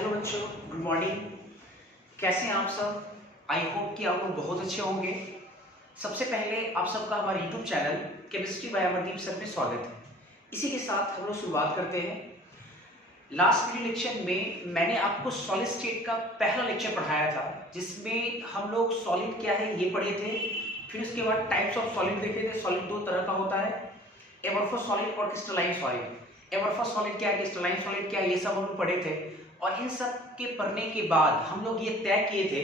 Hello बच्चों, good morning. कैसे हैं आप सब? आई होप कि आप लोग बहुत अच्छे होंगे। सबसे पहले आप सबका हमारे YouTube channel chemistry bye Amardeep sir में स्वागत है। इसी के साथ हम लोग शुरुआत करते हैं। लास्ट वीडियो लेक्चर में मैंने आपको सॉलिड स्टेट का पहला लेक्चर पढ़ाया था, जिसमें हम लोग सॉलिड क्या है ये पढ़े थे। फिर उसके बाद टाइप्स ऑफ सॉलिड देखे थे। सॉलिड दो तरह का होता है, एमोर्फस सॉलिड और क्रिस्टलाइन सॉलिड। एमोर्फस सॉलिड क्या है, क्रिस्टलाइन सॉलिड क्या है, ये सब हम लोग पढ़े थे। और इन सब के पढ़ने के बाद हम लोग ये तय किए थे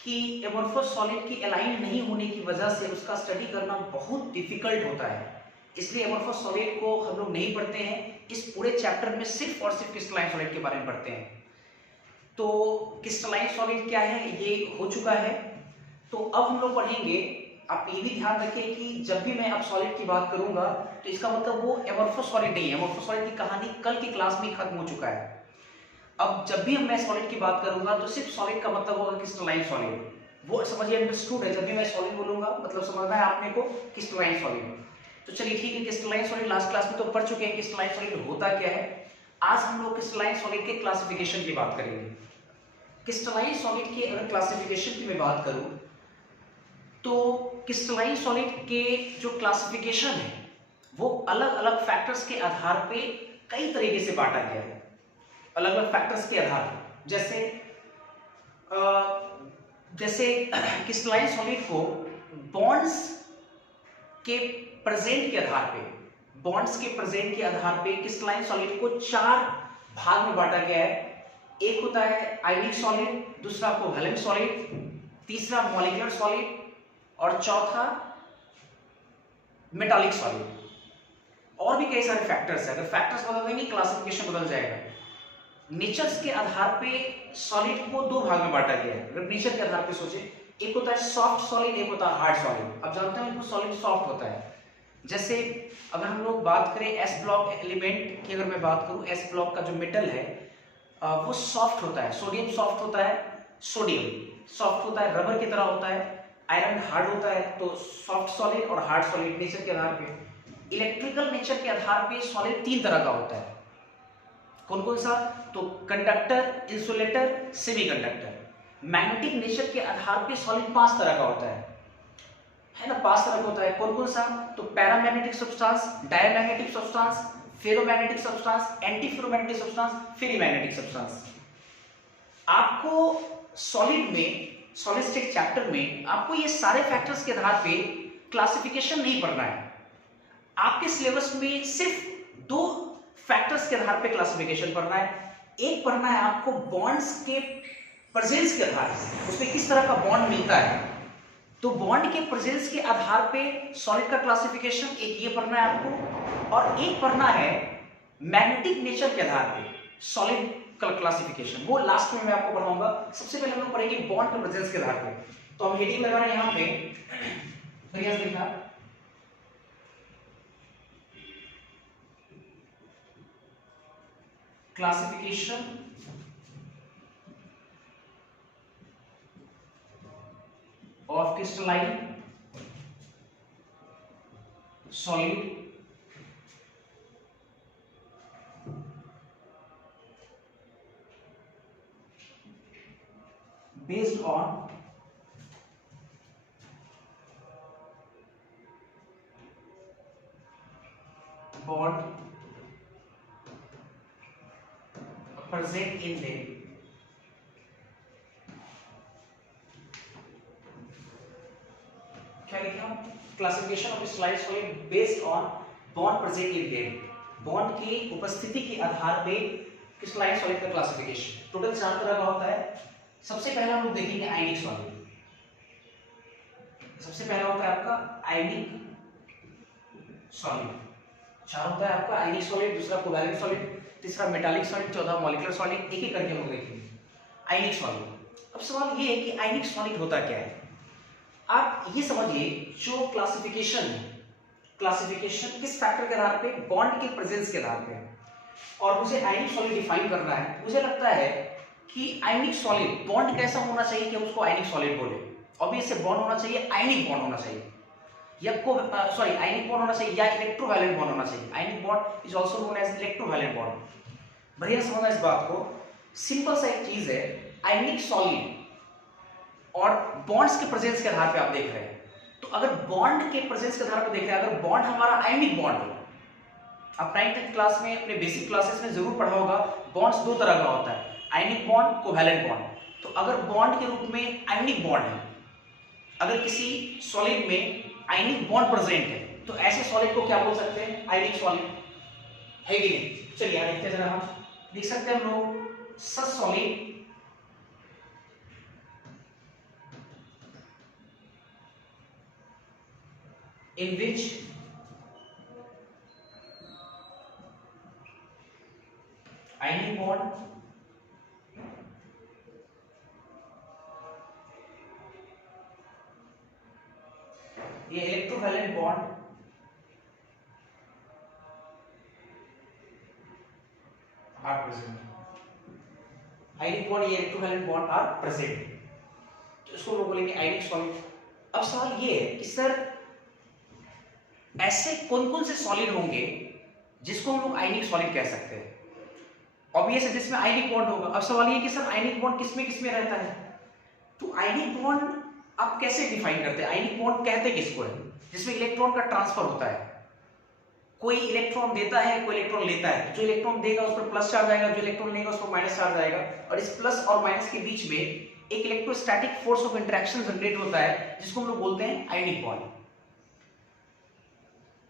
कि एमोर्फस सॉलिड की अलाइन नहीं होने की वजह से उसका स्टडी करना बहुत डिफिकल्ट होता है। इसलिए एमोर्फस सॉलिड को हम लोग नहीं पढ़ते हैं। इस पूरे चैप्टर में सिर्फ और सिर्फ क्रिस्टलाइन सॉलिड के बारे में पढ़ते हैं। तो क्रिस्टलाइन सॉलिड क्या है ये हो चुका है। तो अब हम लोग पढ़ेंगे। आप ये भी ध्यान रखें कि जब भी मैं अब सॉलिड की बात करूंगा तो इसका मतलब वो एमोर्फस सॉलिड नहीं है। एमोर्फस सॉलिड की कहानी कल की क्लास में खत्म हो चुका है। अब जब भी मैं सॉलिड की बात करूंगा तो सिर्फ सॉलिड का मतलब होगा क्रिस्टलाइन सॉलिड। वो समझिए अंडरस्टूड है। जब भी मैं सॉलिड बोलूंगा मतलब समझना है आपने को क्रिस्टलाइन सॉलिड। तो चलिए ठीक है, क्रिस्टलाइन सॉलिड लास्ट क्लास में तो पढ़ चुके हैं। क्रिस्टलाइन सॉलिड होता क्या है। आज हम लोग क्रिस्टलाइन सॉलिड के क्लासिफिकेशन की बात करेंगे। क्रिस्टलाइन सॉलिड की अगर क्लासिफिकेशन की मैं बात करूं तो क्रिस्टलाइन सॉलिड के जो क्लासिफिकेशन है वो अलग अलग फैक्टर्स के आधार पे कई तरीके से बांटा गया है। अलग अलग फैक्टर्स के आधार पर जैसे क्रिस्टलाइन सॉलिड को बॉन्ड्स के प्रेजेंट के आधार पे क्रिस्टलाइन सॉलिड को चार भाग में बांटा गया है। एक होता है आयनिक सॉलिड, दूसरा कोवैलेंट सॉलिड, तीसरा मॉलिक्यूलर सॉलिड और चौथा मेटालिक सॉलिड। और भी कई सारे फैक्टर्स हैं। अगर फैक्टर्स बदल देंगे क्लासिफिकेशन बदल जाएगा। नेचर्स के आधार पे सॉलिड को दो भाग में बांटा गया है। अगर नेचर के आधार पे सोचे, एक होता है सॉफ्ट सॉलिड, एक होता है हार्ड सॉलिड। अब जानते हैं सॉलिड सॉफ्ट होता है। जैसे अगर हम लोग बात करें एस ब्लॉक एलिमेंट की, अगर मैं बात करूं एस ब्लॉक का जो मेटल है वो सॉफ्ट होता है। सोडियम सॉफ्ट होता है, सोडियम सॉफ्ट होता है, रबर की तरह होता है। आयरन हार्ड होता है। तो सॉफ्ट सॉलिड और हार्ड सॉलिड नेचर के आधार पे। इलेक्ट्रिकल नेचर के आधार पे सॉलिड तीन तरह का होता है। कौन कौन सा? तो conductor, insulator, semiconductor. Magnetic nature के आधार पे सॉलिड पांच तरह का होता है ना, पांच तरह का होता है। कौन कौन सा? तो paramagnetic substance, diamagnetic substance, ferromagnetic substance, anti ferromagnetic substance, ferrimagnetic substance. आपको सॉलिड में, सॉलिड स्टेट चैप्टर में आपको ये सारे फैक्टर्स के आधार पे क्लासिफिकेशन नहीं पढ़ना है। आपके सिलेबस में सिर्फ दो फैक्टर्स के आधार पे क्लासिफिकेशन पढ़ना है। एक पढ़ना है आपको बॉन्ड्स के प्रेजेंस के आधार पे, उसमें किस तरह का बॉन्ड मिलता है। तो बॉन्ड के प्रेजेंस के आधार पे सॉलिड का क्लासिफिकेशन, एक ये पढ़ना है आपको। और एक पढ़ना है मैग्नेटिक नेचर के आधार पे सॉलिड का क्लासिफिकेशन, वो लास्ट में मैं आपको पढ़ाऊंगा। सबसे पहले हम लोग पढ़ेंगे बॉन्ड के प्रेजेंस के आधार पे। तो हम हेडिंग लगा रहे हैं यहाँ पे, देखना classification of crystalline solid based on bond present in them। क्या लिखा? Classification of crystalline solid based on bond present in them. Bond की उपस्थिति के आधार पे क्रिस्टलाइन सॉलिड का क्लासिफिकेशन टोटल चार तरह का होता है। सबसे पहला हम लोग देखेंगे आयनिक सॉलिड। सबसे पहला होता है आपका आयनिक सॉलिड। चार होता है आपका आयनिक सॉलिड, दूसरा कोवैलेंट सॉलिड, तीसरा मेटालिक सॉलिड, चौथा मॉलिक्यूलर सॉलिड। एक एक करके हम लोग देखेंगे आयनिक सॉलिड। अब सवाल ये है कि आयनिक सॉलिड होता क्या है। आप ये समझिए जो क्लासिफिकेशन है, क्लासिफिकेशन किस फैक्टर के आधार पे? बॉन्ड के प्रेजेंस के आधार पे। और मुझे आयनिक सॉलिड डिफाइन करना है। मुझे लगता है कि आयनिक सॉलिड बॉन्ड कैसा होना चाहिए कि उसको आयनिक सॉलिड बोले। ऑब्वियसली बॉन्ड होना चाहिए, आयनिक बॉन्ड होना चाहिए, या आयनिक बॉन्ड होना चाहिए या इलेक्ट्रोवैलेंट बॉन्ड होना चाहिए। Ionic bond is also known as electrovalent bond. बढ़िया समझना इस बात को। सिंपल सा एक चीज है, आयनिक सॉलिड और बॉन्ड्स के प्रेजेंस के आधार पे आप देख रहे हैं। तो अगर बॉन्ड के प्रेजेंस के आधार पे देख रहे हैं, अगर बॉन्ड हमारा आयनिक बॉन्ड हो, आप 9th क्लास में अपने बेसिक क्लासेस में जरूर पढ़ा होगा, बॉन्ड्स दो तरह का होता है, आयनिक बॉन्ड, कोवैलेंट बॉन्ड। तो अगर बॉन्ड के रूप में आयनिक बॉन्ड है, अगर किसी सॉलिड में आयनिक बॉन्ड प्रेजेंट है, तो ऐसे सॉलिड को क्या बोल सकते हैं? आयनिक सॉलिड, है कि नहीं? चलिए यहां देखते हैं जरा, हम लिख सकते हैं हम लोग such solid in which ionic bond ये electrovalent bond are present, ionic bond ये इलेक्ट्रोवैलेंट बॉन्ड आर प्रेजेंट, तो इसको लोग बोलेंगे आयनिक सॉलिड। अब सवाल ये है कि सर ऐसे कौन कौन से सॉलिड होंगे जिसको हम लोग आयनिक सॉलिड कह सकते हैं? ऑब्वियस है जिसमें आयनिक बॉन्ड होगा। अब सवाल ये कि सर आयनिक बॉन्ड किसमें रहता है? तो आयनिक बॉन्ड आप कैसे डिफाइन करते हैं? आयनिक बॉन्ड कहते किसको है? जिसमें इलेक्ट्रॉन का ट्रांसफर होता है, कोई इलेक्ट्रॉन देता है, कोई इलेक्ट्रॉन लेता है। जो इलेक्ट्रॉन देगा उस पर प्लस चार्ज आएगा, जो इलेक्ट्रॉन लेगा उस पर माइनस चार्ज आएगा, और इस प्लस और माइनस के बीच में एक electrostatic force of interaction generate होता है, जिसको हम लोग बोलते हैं आयनिक बॉन्ड।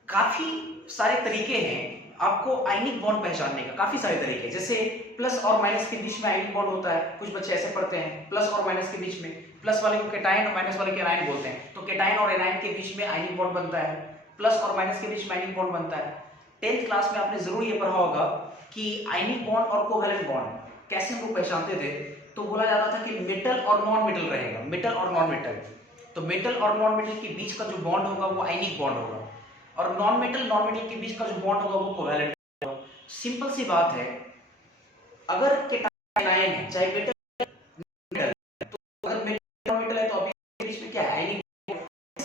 काफी सारे तरीके हैं आपको आयनिक बॉन्ड पहचानने का, काफी सारे तरीके, जैसे प्लस और माइनस के बीच में आयनिक बॉन्ड होता है। कुछ बच्चे ऐसे पढ़ते हैं, प्लस और माइनस के बीच में, प्लस वाले को कैटायन और माइनस वाले को एनायन बोलते हैं, तो कैटायन और एनायन के बीच में आयनिक बॉन्ड बनता है, प्लस और माइनस के बीच में आयनिक बॉन्ड बनता है। 10th क्लास में आपने जरूर ये पढ़ा होगा कि आयनिक बॉन्ड और कोवैलेंट बॉन्ड कैसे हम लोग पहचानते थे। तो बोला जाता था कि मेटल और नॉन मेटल रहेगा, मेटल और नॉन मेटल। तो मेटल और नॉन मेटल के बीच का जो बॉन्ड होगा वो आयनिक बॉन्ड होगा, और नॉन मेटल के बीच का जो बॉन्ड होगा वो कोवैलेंट होगा। सिंपल सी बात है, अगर कैटायन आयन है, चाहे मेटल मेटल, तो अगर मेटल और मेटल है तो अभी बीच में क्या है? आयनिक।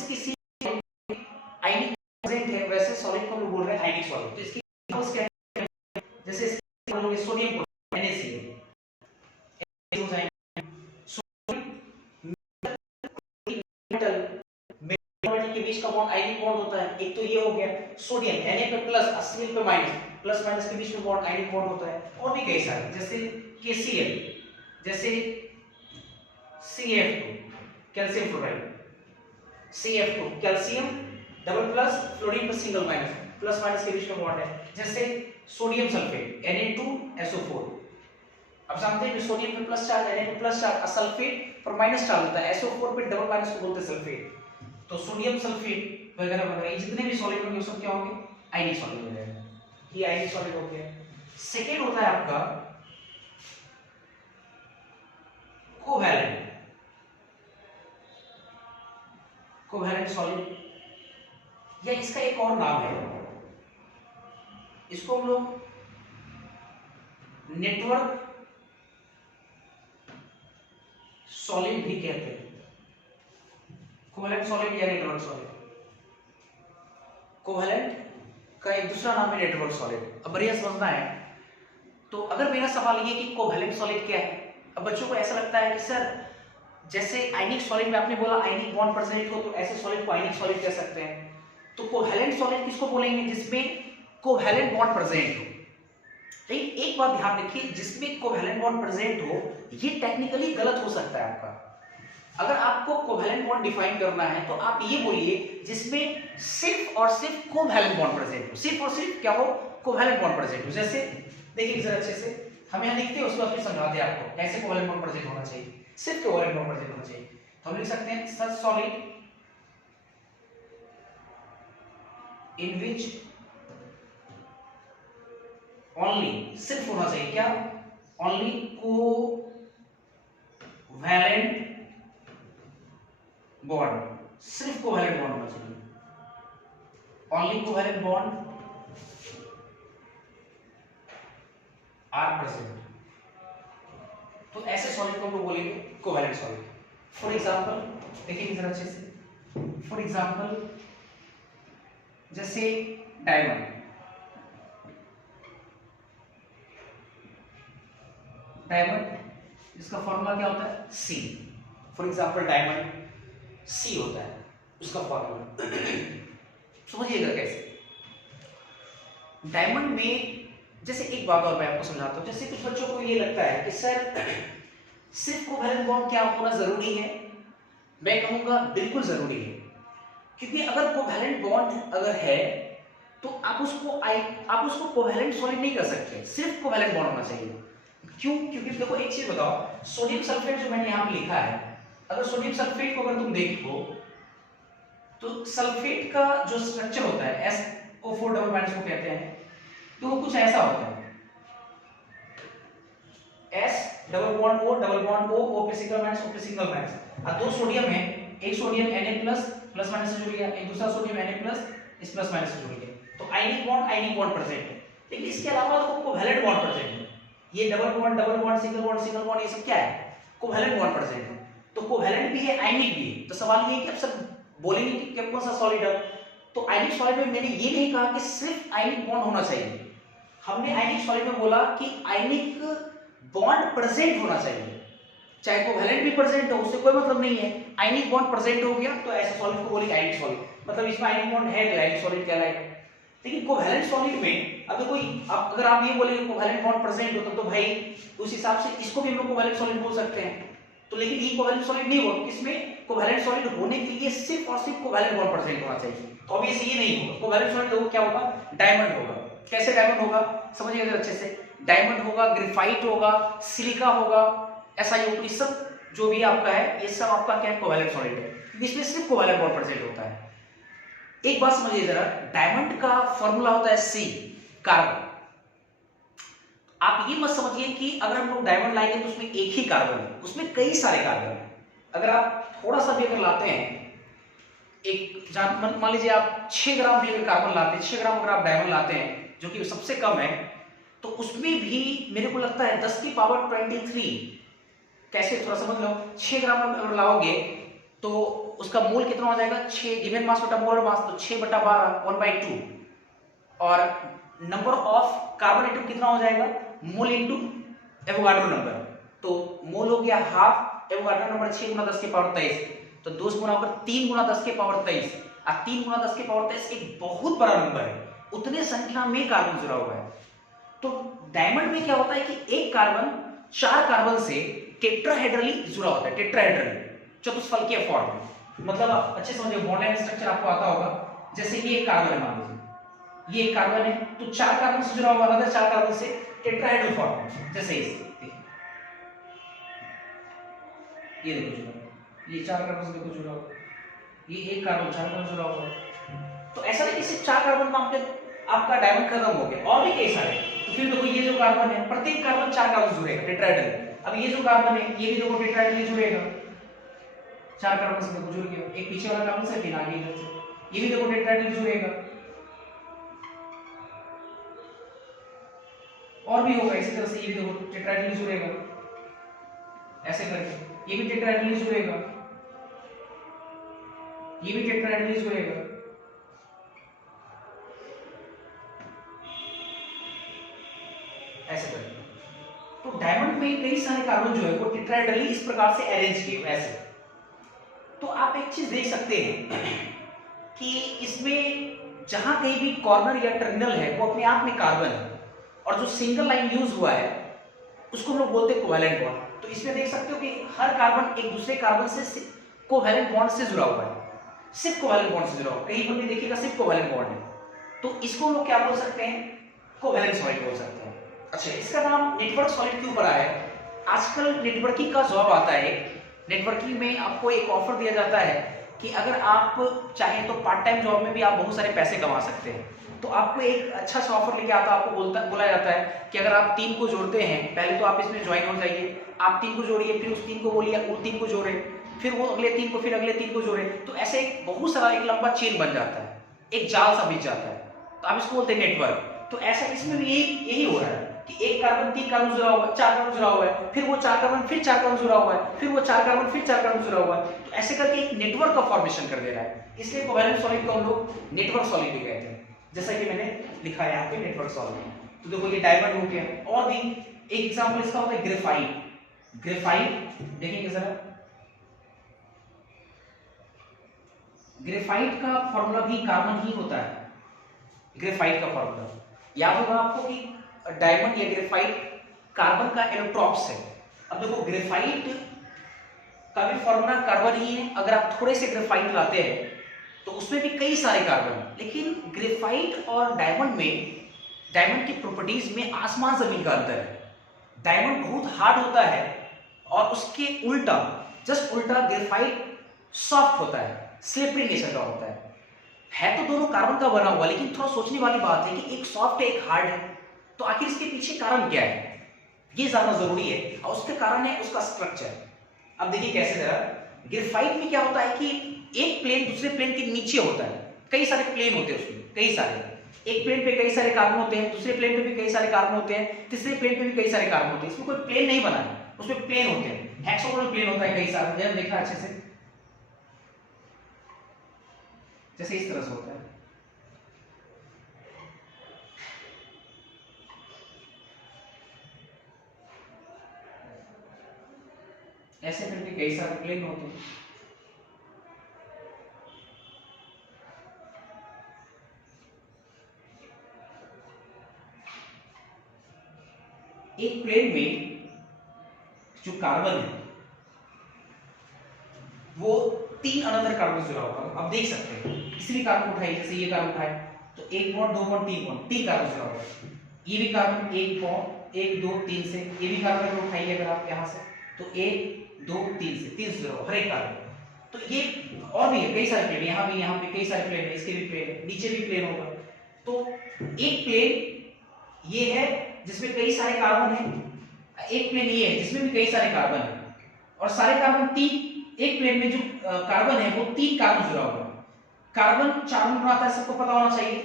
किसी आयनिक प्रेजेंट है वैसे सॉलिड को हम बोल रहे हैं आयनिक सॉलिड। तो इसकी एग्जांपल्स क्या है? जैसे इसके बोलोगे सोडियम NaCl, मेटल मेटल के बीच का बॉन्ड आयनिक बॉन्ड होता है। एक तो ये हो गया सोडियम, Na पे प्लस, Cl पे माइनस, प्लस माइनस के बीच में बॉन्ड आयनिक बॉन्ड होता है। और भी कई सारे, जैसे KCl, जैसे CF2 calcium fluoride, CF2 calcium double plus, fluorine पर सिंगल माइनस, प्लस माइनस के बीच में बॉन्ड है। जैसे सोडियम सल्फेट Na2SO4, अब जानते हैं कि सोडियम पे प्लस चार्ज, Na पे प्लस चार्ज, सल्फेट पर माइनस चार्ज होता है, SO4 पे डबल माइनस को बोलते हैं सल्फेट। तो सोडियम सल्फेट वगैरह वगैरह जितने भी सॉलिड होंगे सब क्या होंगे? आयनिक सॉलिड हो जाएगा। ये आयनिक सॉलिड हो गया। सेकेंड होता है आपका कोवैलेंट, कोवैलेंट सॉलिड, या इसका एक और नाम है, इसको हम लोग नेटवर्क सॉलिड भी कहते हैं। कोवैलेंट सॉलिड या नेटवर्क सॉलिड, कोवैलेंट का एक दूसरा नाम है नेटवर्क सॉलिड। अब बढ़िया समझना है। तो अगर मेरा सवाल ये कि कोवैलेंट सॉलिड क्या है, अब बच्चों को ऐसा लगता है कि सर जैसे आयनिक सॉलिड में आपने बोला आयनिक बॉन्ड प्रेजेंट हो, तो ऐसे सॉलिड को आयनिक सॉलिड कह सकते हैं। तो कोवैलेंट सॉलिड किसको बोलेंगे? जिसमें कोवैलेंट बॉन्ड प्रेजेंट हो। लेकिन एक बात ध्यान रखिए, जिसमें कोवैलेंट बॉन्ड प्रेजेंट हो ये टेक्निकली गलत हो सकता है आपका। अगर आपको कोवैलेंट बॉन्ड डिफाइन करना है तो आप ये बोलिए जिसमें सिर्फ और सिर्फ कोवैलेंट बॉन्ड प्रेजेंट हो, सिर्फ और सिर्फ क्या हो? कोवैलेंट बॉन्ड प्रेजेंट हो। जैसे देखिए जरा अच्छे से, हम यहां लिखते हैं उसको फिर समझाते हैं आपको कैसे कोवैलेंट बॉन्ड प्रेजेंट होना चाहिए, सिर्फ कोवैलेंट बॉन्ड प्रेजेंट होना चाहिए। तो हम लिख सकते हैं सच सॉलिड इन विच ओनली, सिर्फ होना चाहिए क्या? ओनली कोवैलेंट बॉन्ड, सिर्फ कोवैलेंट बॉन्ड होना चाहिए, only covalent bond are present. तो ऐसे सॉलिड को हम लोग बोलेंगे कोवैलेंट सॉलिड। फॉर एग्जांपल देखिए जरा अच्छे से, फॉर एग्जांपल जैसे डायमंड, डायमंड इसका फॉर्मूला क्या होता है सी। फॉर एग्जांपल डायमंड सी होता है उसका फॉर्मूला। समझिएगा कैसे डायमंड में, जैसे एक बात और मैं आपको समझाता हूं। जैसे कुछ बच्चों को ये लगता है कि सर सिर्फ कोवैलेंट बॉन्ड क्या होना जरूरी है, मैं कहूंगा बिल्कुल जरूरी है। क्योंकि अगर कोवैलेंट बॉन्ड अगर है तो आप उसको कोवैलेंट सॉलिड नहीं कर सकते, सिर्फ कोवैलेंट बॉन्ड होना चाहिए। क्यों? क्योंकि देखो एक चीज बताओ, सोडियम सल्फेट जो मैंने यहां पे लिखा है, अगर सोडियम सल्फेट को अगर तुम देखो तो सल्फेट का जो स्ट्रक्चर होता है SO4 डबल बॉन्ड को कहते हैं, तो वो कुछ ऐसा होता है S double bond O double bond O पे सिंगल माइनस O पे सिंगल माइनस। अब दो सोडियम है, एक सोडियम Na प्लस माइनस से जुड़ गया, एक दूसरा सोडियम Na इस प्लस माइनस से जुड़ गया, तो आयनिक बॉन्ड प्रेजेंट है। लेकिन इसके अलावा तो कोवैलेंट बॉन्ड प्रेजेंट है। ये डबल बॉन्ड सिंगल बॉन्ड ये सब क्या है? कोवैलेंट बॉन्ड प्रेजेंट है। तो कोवैलेंट भी है, आयनिक भी है। तो सवाल ये है कि आप सब बोलेंगे कि कौन सा सॉलिड है, तो आयनिक सॉलिड में मैंने ये नहीं कहा कि सिर्फ आयनिक बॉन्ड होना चाहिए, हमने आयनिक सॉलिड में बोला कि आयनिक बॉन्ड प्रेजेंट होना चाहिए। चाहे कोवैलेंट भी प्रेजेंट हो उससे कोई मतलब नहीं है, आयनिक बॉन्ड प्रेजेंट हो गया तो ऐसे सॉलिड को बोलेंगे आयनिक सॉलिड, मतलब इसमें आयनिक बॉन्ड है तो आयनिक सॉलिड कहलाएगा। लेकिन कोवैलेंट सॉलिड में अब कोई अगर आप ये बोलेंगे कोवैलेंट बॉन्ड प्रेजेंट होता तो भाई उस हिसाब से इसको भी हम लोग कोवैलेंट सॉलिड बोल सकते हैं। तो लेकिन ये कोवैलेंट सॉलिड नहीं होगा, इसमें कोवैलेंट सॉलिड होने के लिए सिर्फ और सिर्फ कोवैलेंट बॉन्ड प्रेजेंट होना चाहिए। तो ऑब्वियसली ये नहीं होगा, कोवैलेंट सॉलिड होगा क्या होगा? डायमंड होगा। कैसे डायमंड होगा समझिएगा अच्छे से। डायमंड होगा, ग्रेफाइट होगा, सिलिका होगा, SiO2, ये सब जो भी आपका है ये सब आपका क्या है? कोवैलेंट सॉलिड है, इसमें सिर्फ कोवैलेंट बॉन्ड प्रेजेंट होता है। एक बात समझिए जरा, डायमंड का फॉर्मूला होता है C, कार्बन। आप ये मत समझिए कि अगर हम लोग डायमंड लाएंगे तो उसमें एक ही कार्बन है, उसमें कई सारे कार्बन है। अगर आप थोड़ा सा भी अगर लाते हैं, एक मान लीजिए आप 6 ग्राम भी अगर कार्बन लाते हैं, 6 ग्राम अगर आप डायमंड लाते हैं जो कि सबसे कम है, तो उसमें भी मेरे को लगता है 10 की पावर 23, कैसे थोड़ा समझ लो, 6 ग्राम अगर लाओगे तो उसका मोल कितना हो जाएगा? 6 गिवन मास बटा मोलर मास, तो 6/12 1/2, और नंबर ऑफ कार्बन एटम कितना हो जाएगा? मोल इनटू एवोगाड्रो नंबर, तो मोल हो गया हाफ, एवोगाड्रो नंबर 6 × 10 की पावर 23, तो 2 गुना होकर 3 × 10 की पावर 23। अब 3 × 10 की पावर 23 एक बहुत बड़ा नंबर है, उतने संख्या में कार्बन जुड़ा हुआ है। तो डायमंड में क्या होता है कि एक कार्बन 4 कार्बन से टेट्राहेड्रली जुड़ा होता है, टेट्राहेड्रली चतुष्फलकीय फॉर्म में। मतलब आप अच्छे समझिए, बॉन्ड लाइन स्ट्रक्चर आपको आता होगा। जैसे ये एक कार्बन है, मान लीजिए ये एक कार्बन है, तो 4 कार्बन से जुड़ा हुआ, अनदर 4 कार्बन से टेट्राहेड्रल फॉर्म, जैसे इस ये देखो जुड़ा, ये 4 कार्बन से देखो जुड़ा हुआ, ये एक कार्बन 4 कार्बन जुड़ा हुआ। तो ऐसा नहीं कि सिर्फ 4 कार्बन में आपका डायमंड खत्म हो गया, और भी कई सारे। तो फिर देखो ये जो कार्बन है, प्रत्येक कार्बन 4 कार्बन से जुड़ेगा टेट्राहेड्रल। अब ये जो कार्बन है ये भी देखो टेट्राहेड्रल जुड़ेगा, 4 कार्बन से देखो जुड़ गया, एक पीछे वाला कार्बन से फिर आगे इधर से, ये भी देखो टेट्राहेड्रल जुड़ेगा, और भी होगा इसी तरह से, ये भी देखो टेट्राहेड्रल जुड़ेगा, ऐसे करके ये भी टेट्राहेड्रल जुड़ेगा, ये भी टेट्राहेड्रल जुड़ेगा। ऐसे करके तो डायमंड में कई सारे कार्बन जो है वो टेट्राहेड्रली इस प्रकार से अरेंज किए ऐसे। तो आप एक चीज देख सकते हैं कि इसमें जहां कहीं भी कॉर्नर या टर्मिनल है वो अपने आप में कार्बन है, और जो सिंगल लाइन यूज हुआ है उसको हम लोग बोलते हैं कोवैलेंट बॉन्ड। तो इसमें देख सकते हो कि हर कार्बन एक दूसरे कार्बन से कोवैलेंट बॉन्ड से जुड़ा हुआ है, सिर्फ कोवैलेंट बॉन्ड से जुड़ा हुआ, कहीं पर भी देखिएगा सिर्फ कोवैलेंट बॉन्ड है। तो इसको हम लोग क्या बोल सकते हैं? कोवैलेंट सॉलिड बोल सकते हैं। अच्छा, इसका नाम नेटवर्क सॉलिड क्यों पड़ा है? आजकल नेटवर्किंग का जॉब आता है, नेटवर्किंग में आपको एक ऑफर दिया जाता है कि अगर आप चाहें तो पार्ट टाइम जॉब में भी आप बहुत सारे पैसे कमा सकते हैं। तो आपको एक अच्छा सा ऑफर लेके आता है, आपको बोला जाता है कि अगर आप 3 को जोड़ते हैं, पहले तो आप इसमें ज्वाइन हो जाइए, आप 3 को जोड़िए, फिर उस 3 को बोलिए, उन 3 को जोड़े, फिर वो अगले 3 को, फिर अगले 3 को जोड़े, तो ऐसे एक बहुत सारा एक लंबा चेन बन जाता है, एक जाल सा बिछ जाता है, तो आप इसको बोलते हैं नेटवर्क। तो ऐसा इसमें भी यही हो रहा है कि एक कार्बन 3 कार्बन जुड़ा हुआ है, 4 कार्बन जुड़ा हुआ है, फिर वो 4 कार्बन फिर 4 कार्बन जुड़ा हुआ है, फिर वो 4 कार्बन फिर 4 कार्बन जुड़ा हुआ है, तो ऐसे करके एक नेटवर्क का फॉर्मेशन कर दे रहा है। इसलिए कोवैलेंट सॉलिड को हम लोग नेटवर्क सॉलिड भी कहते हैं, जैसा कि मैंने लिखा है यहाँ पे नेटवर्क सॉलिड। तो देखो ये डायमंड हो गया, और भी एक एग्जांपल इसका होता है ग्रेफाइट। ग्रेफाइट देखेंगे जरा, ग्रेफाइट का फॉर्मूला भी कार्बन ही होता है। ग्रेफाइट का फॉर्मूला याद होगा आपको कि डायमंड या ग्रेफाइट कार्बन का एलोट्रॉप्स है। अब देखो ग्रेफाइट का भी फॉर्मूला कार्बन ही है। अगर आप थोड़े से ग्रेफाइट लाते हैं तो उसमें भी कई सारे कार्बन, लेकिन ग्रेफाइट और डायमंड में, डायमंड की प्रॉपर्टीज में आसमान जमीन का अंतर है। डायमंड बहुत हार्ड होता है और उसके उल्टा, जस्ट उल्टा ग्रेफाइट सॉफ्ट होता है, स्लिपरी नेचर का होता है तो दोनों कार्बन का बना हुआ, लेकिन थोड़ा सोचने वाली बात है कि एक सॉफ्ट है एक हार्ड है, तो आखिर इसके पीछे कारण क्या है, ये जानना जरूरी है। और उसके कारण है उसका स्ट्रक्चर। अब देखिए कैसे जरा, ग्रेफाइट में क्या होता है कि एक प्लेन दूसरे प्लेन के नीचे होता है, कई सारे प्लेन होते हैं उसमें, कई सारे, एक प्लेन पे कई सारे कार्बन होते हैं, दूसरे प्लेन पे भी कई सारे कार्बन होते हैं, तीसरे प्लेन पे भी कई सारे कार्बन होते हैं। इसमें कोई प्लेन नहीं बना है, उसमें प्लेन होते हैं, हेक्सागोनल प्लेन होता है कई सारे, देखना अच्छे से, जैसे इस तरह से होता है। ऐसे करके कई सारे प्लेन होते हैं। एक प्लेन में जो कार्बन है वो 3 अलग कार्बन जुड़ा होगा। आप देख सकते हैं किसी भी कार्बन उठाइए, जैसे ये कार्बन उठाए तो 1 बॉन्ड 2 बॉन्ड 3 बॉन्ड, 3 कार्बन जुड़ा होगा। ये भी कार्बन 1 बॉन्ड 1 2 3 से, ये भी कार्बन उठाइए अगर आप यहां से तो 1 2 3 से, 3 से जुड़ा होगा हर एक कार्बन। तो ये और भी है कई सारे प्लेन, यहाँ पे कई सारे प्लेन है, इसके भी प्लेन है, नीचे भी प्लेन होगा। तो एक प्लेन ये है जिसमें कई सारे कार्बन है, एक प्लेन ये है जिसमें भी कई सारे कार्बन है, और सारे कार्बन 3, एक प्लेन में जो कार्बन है वो 3 कार्बन जुड़ा हुआ है। कार्बन 4 बॉन्ड बनाता है, सबको पता होना चाहिए।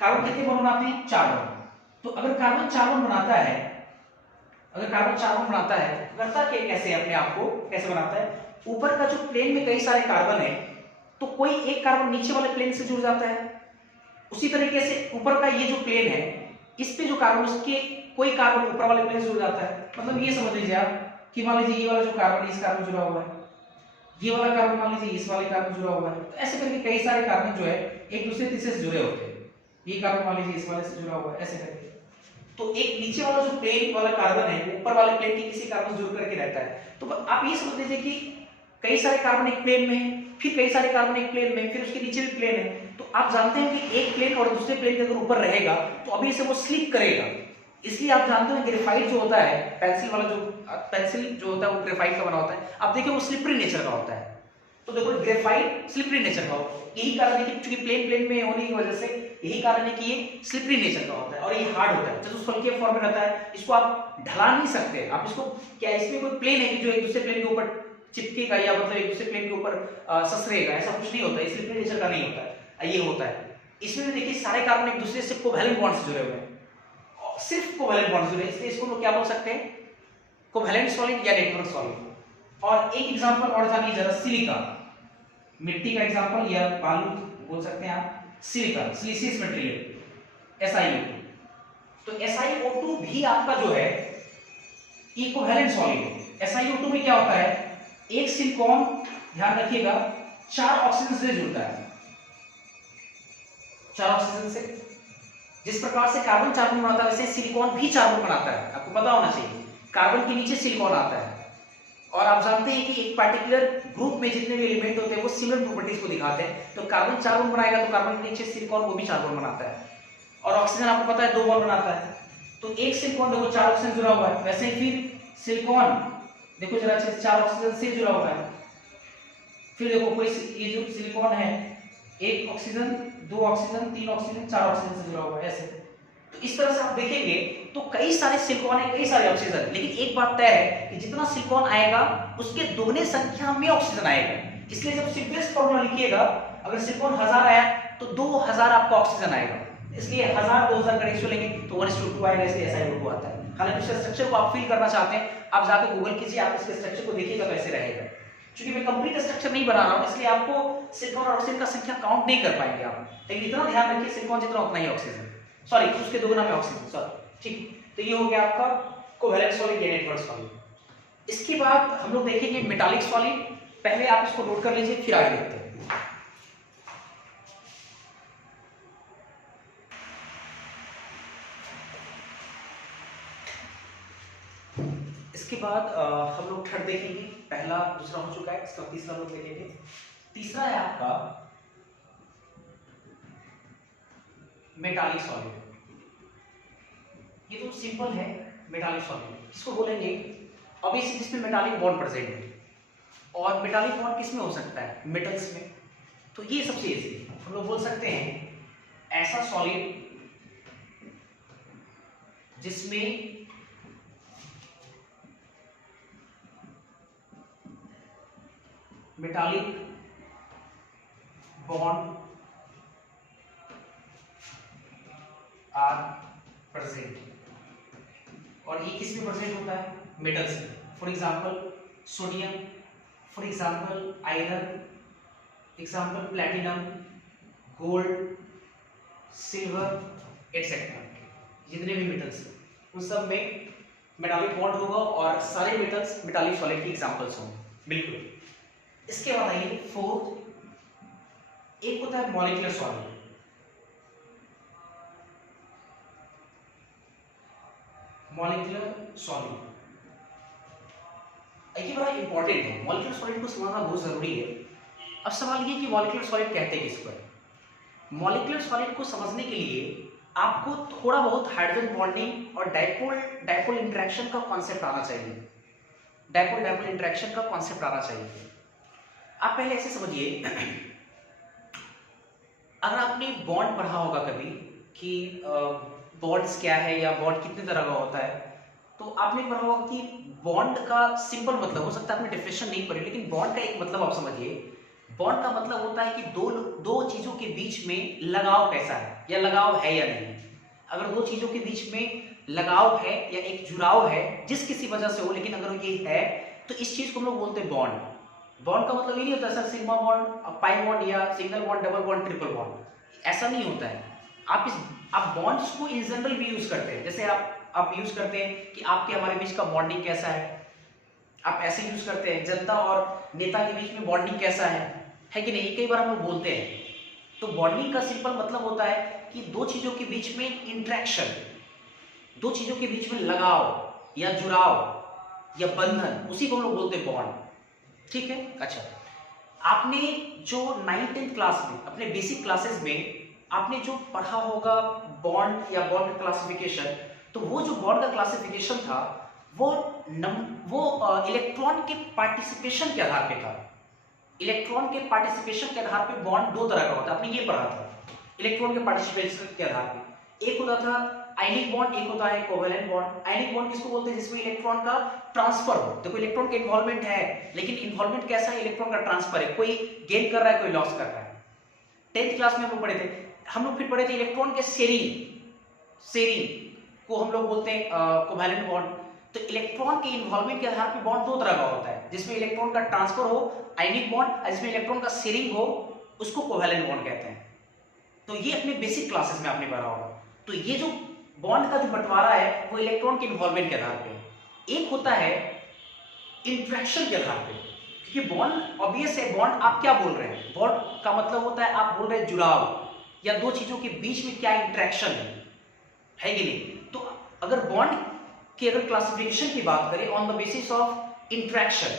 कार्बन कितने बॉन्ड बनाते हैं? 4 बॉन्ड। तो अगर कार्बन 4 बॉन्ड बनाता है, अगर कार्बन 4 बॉन्ड बनाता है, करता क्या, कैसे अपने आप को कैसे बनाता है, ऊपर का जो प्लेन में कई सारे कार्बन है तो कोई एक कार्बन नीचे वाले प्लेन से जुड़ जाता है। उसी तरीके से ऊपर का ये जो प्लेन है, इस पे जो कार्बन, उसके कोई कार्बन ऊपर वाले प्लेन से जुड़ जाता है। मतलब ये समझ लीजिए आप कि मान लीजिए ये वाला जो कार्बन इस कार्बन जुड़ा हुआ है, ये वाला कार्बन मान लीजिए इस वाले कार्बन जुड़ा हुआ है, तो ऐसे करके कई सारे कार्बन जो है एक दूसरे तीसरे से जुड़े होते हैं। ये कार्बन मान लीजिए इस वाले से जुड़ा हुआ है, ऐसे करके। तो एक नीचे वाला जो प्लेन वाला कार्बन है ऊपर वाले प्लेन के किसी कार्बन से जुड़ करके रहता है। तो आप ये समझ लीजिए कि कई सारे कार्बन एक प्लेन में है, फिर कई सारे कार्बन एक प्लेन में, फिर उसके नीचे भी प्लेन है। तो आप जानते हैं कि एक प्लेन और दूसरे प्लेन के अगर ऊपर रहेगा तो अभी से वो स्लिप करेगा। इसलिए आप जानते हैं ग्रेफाइट जो होता है, पेंसिल वाला जो पेंसिल जो होता है वो ग्रेफाइट का बना होता है। आप देखिए वो स्लिपरी नेचर का होता है। तो देखो ग्रेफाइट स्लिपरी नेचर का हो, यही कारण है कि चूंकि प्लेन प्लेन में होने की वजह से यही कारण है कि ये स्लिपरी नेचर का होता है और ये हार्ड होता है, चतुष्फलकीय फॉर्म में रहता है। इसको आप ढला नहीं सकते। आप इसको क्या, इसमें कोई प्लेन है कि जो एक दूसरे प्लेन के ऊपर चिपकेगा या मतलब एक दूसरे प्लेन के ऊपर ससरेगा, ऐसा कुछ नहीं होता है। स्लिपरी नेचर का नहीं होता है, ये होता है। इसमें भी देखिए सारे कार्बन एक दूसरे से कोवैलेंट बॉन्ड से जुड़े हुए हैं, सिर्फ कोवैलेंट बॉन्ड जुड़े, इसलिए इसको लोग क्या बोल सकते हैं, कोवैलेंट सॉलिड या नेटवर्क सॉलिड। और एक एग्जांपल और जानिए जरा, सिलिका, मिट्टी का एग्जांपल या बालू बोल सकते हैं आप, सिलिका सिलिसियस मटेरियल SiO2। तो SiO2 भी आपका जो है इकोवैलेंट सॉलिड है। SiO2 में क्या होता है, एक सिलिकॉन, ध्यान रखिएगा, 4 ऑक्सीजन से जुड़ता है, 4 ऑक्सीजन से। जिस प्रकार से कार्बन 4 बॉन्ड बनाता है वैसे सिलिकॉन भी 4 बॉन्ड बनाता है, आपको पता होना चाहिए। कार्बन के नीचे सिलिकॉन आता है और आप जानते हैं कि एक पार्टिकुलर ग्रुप में जितने भी एलिमेंट होते हैं वो सिमिलर प्रॉपर्टीज को दिखाते हैं। तो कार्बन 4 बॉन्ड बनाएगा तो कार्बन के नीचे सिलिकॉन वो भी 4 बॉन्ड बनाता है, और ऑक्सीजन आपको पता है 2 बॉन्ड बनाता है। तो एक सिलिकॉन देखो 4 ऑक्सीजन जुड़ा हुआ है, वैसे ही फिर सिलिकॉन देखो जरा अच्छे से 4 ऑक्सीजन से जुड़ा हुआ है। फिर देखो कोई ये जो सिलिकॉन है 1 ऑक्सीजन 2 ऑक्सीजन 3 ऑक्सीजन 4 ऑक्सीजन से जुड़ा हुआ है, ऐसे। तो इस तरह से आप देखेंगे तो कई सारे सिलिकॉन है, कई सारे ऑक्सीजन, लेकिन एक बात तय है कि जितना सिलिकॉन आएगा उसके दोगुने संख्या में ऑक्सीजन आएगा। इसलिए जब सिंपलेस्ट फॉर्मूला लिखिएगा, अगर सिलिकॉन 1000 आया तो 2000 आपका ऑक्सीजन आएगा। इसलिए 1000 2000 का रेशियो लेंगे तो 1:2 आएगा, इसलिए SiO2 आता है। हालांकि इसके स्ट्रक्चर को आप फील करना चाहते हैं, आप जाकर गूगल कीजिए, आप इसके स्ट्रक्चर को देखिएगा कैसे रहेगा। क्योंकि मैं कंप्लीट स्ट्रक्चर नहीं बना रहा हूं, इसलिए आपको सिलिकॉन और ऑक्सीजन का संख्या काउंट नहीं कर पाएंगे आप, लेकिन इतना ध्यान रखिए सिलिकॉन जितना उतना ही ऑक्सीजन, सॉरी उसके दोगुना में ऑक्सीजन, सॉरी, ठीक। तो ये हो गया आपका कोवैलेंट सॉलिड या नेटवर्क सॉलिड। इसके बाद हम लोग देखेंगे मेटालिक सॉलिड। पहले आप इसको नोट कर लीजिए, फिर आगे देखते हैं। इसके बाद हम लोग थर्ड देखेंगे। पहला दूसरा हो चुका है, इसका तीसरा लोग देखेंगे। तीसरा है आपका मेटालिक सॉलिड। ये तो सिंपल है, मेटालिक सॉलिड किसको बोलेंगे? ऑब्वियसली जिसमें मेटालिक बॉन्ड प्रेजेंट है। और मेटालिक बॉन्ड किस में हो सकता है? मेटल्स में। तो ये सबसे इजी हम लोग बोल सकते हैं ऐसा सॉलिड जिसमें मेटालिक बॉन्ड आर प्रेजेंट। और ये किस में प्रेजेंट होता है? मेटल्स में। For example sodium, for example iron, example platinum, gold, silver etcetera. जितने भी मेटल्स हैं उन सब में मेटालिक बॉन्ड होगा और सारे मेटल्स मेटालिक सॉलिड के एग्जांपल्स होंगे। बिल्कुल। इसके बाद आइए फोर्थ, एक होता है मॉलिक्यूलर सॉलिड। मॉलिक्यूलर सॉलिड ये बड़ा इंपॉर्टेंट है, मॉलिक्यूलर सॉलिड को समझना बहुत जरूरी है। अब सवाल ये कि मॉलिक्यूलर सॉलिड कहते हैं किसको है? मॉलिक्यूलर सॉलिड को समझने के लिए आपको थोड़ा बहुत हाइड्रोजन बॉन्डिंग और डायपोल इंटरेक्शन का कॉन्सेप्ट आना चाहिए। डायपोल इंटरेक्शन का कॉन्सेप्ट आना चाहिए। आप पहले ऐसे समझिए, अगर आपने बॉन्ड पढ़ा होगा कभी कि बॉन्ड्स क्या है या बॉन्ड कितने तरह का होता है, तो आपने पढ़ा होगा कि बॉन्ड का सिंपल मतलब, हो सकता है आपने डेफिनेशन नहीं पढ़ी, लेकिन बॉन्ड का एक मतलब आप समझिए। बॉन्ड का मतलब होता है कि दो चीजों के बीच में लगाव कैसा है, या लगाव है या नहीं। अगर दो चीजों के बीच में लगाव है या एक जुड़ाव है जिस किसी वजह से हो, लेकिन अगर ये है तो इस चीज को हम लोग बोलते हैं बॉन्ड। बॉन्ड का मतलब ये नहीं होता sir sigma bond, pi bond या single bond, double bond, triple bond, ऐसा नहीं होता है। आप बॉन्ड्स को इन जनरल भी यूज करते हैं। जैसे आप यूज करते हैं कि आपके हमारे बीच का बॉन्डिंग कैसा है, आप ऐसे यूज करते हैं जनता और नेता के बीच में बॉन्डिंग कैसा है कि नहीं? कई बार हम लोग बोलते हैं। तो बॉन्डिंग का सिंपल मतलब होता है कि दो चीजों के बीच में इंट्रैक्शन, दो चीजों के बीच में लगाव या जुड़ाव या बंधन, उसी को हम लोग बोलते हैं बॉन्ड। ठीक है। अच्छा, आपने जो 9th-10th क्लास में अपने बेसिक क्लासेस में आपने जो पढ़ा होगा बॉन्ड या बॉन्ड क्लासिफिकेशन, तो वो जो बॉन्ड का क्लासिफिकेशन था वो इलेक्ट्रॉन के पार्टिसिपेशन के आधार पे था। इलेक्ट्रॉन के पार्टिसिपेशन के आधार पे बॉन्ड दो तरह का होता है, आपने ये पढ़ा था। इलेक्ट्रॉन के पार्टिसिपेशन के आधार पे एक होता था आयनिक बॉन्ड, एक होता है कोवेलेंट बॉन्ड। आयनिक बॉन्ड किसको बोलते हैं? जिसमें इलेक्ट्रॉन का ट्रांसफर हो। देखो इलेक्ट्रॉन का इन्वॉल्वमेंट है, लेकिन इन्वॉल्वमेंट कैसा है? इलेक्ट्रॉन का ट्रांसफर है, कोई गेन कर रहा है, कोई लॉस कर रहा है। 10th क्लास में हम लोग पढ़े थे। हम लोग फिर पढ़े थे इलेक्ट्रॉन के शेयरिंग को हम लोग बोलते हैं कोवेलेंट बॉन्ड। तो इलेक्ट्रॉन के इन्वॉल्वमेंट के आधार पर बॉन्ड दो तरह का होता है, जिसमें इलेक्ट्रॉन का ट्रांसफर हो आयनिक बॉन्ड, जिसमें इलेक्ट्रॉन का शेयरिंग हो उसको कोवेलेंट बॉन्ड कहते हैं। तो ये अपने बेसिक क्लासेस में आपने पढ़ा होगा। तो ये जो बॉन्ड का जो बंटवारा है वो इलेक्ट्रॉन के इन्वॉल्वमेंट के आधार पे। एक होता है इंट्रैक्शन के आधार पे, क्योंकि बॉन्ड ऑब्वियस है, बॉन्ड आप क्या बोल रहे हैं? बॉन्ड का मतलब होता है आप बोल रहे हैं जुड़ाव या दो चीजों के बीच में क्या इंट्रैक्शन है कि नहीं? तो अगर बॉन्ड की अगर क्लासिफिकेशन की बात करें on the basis of interaction,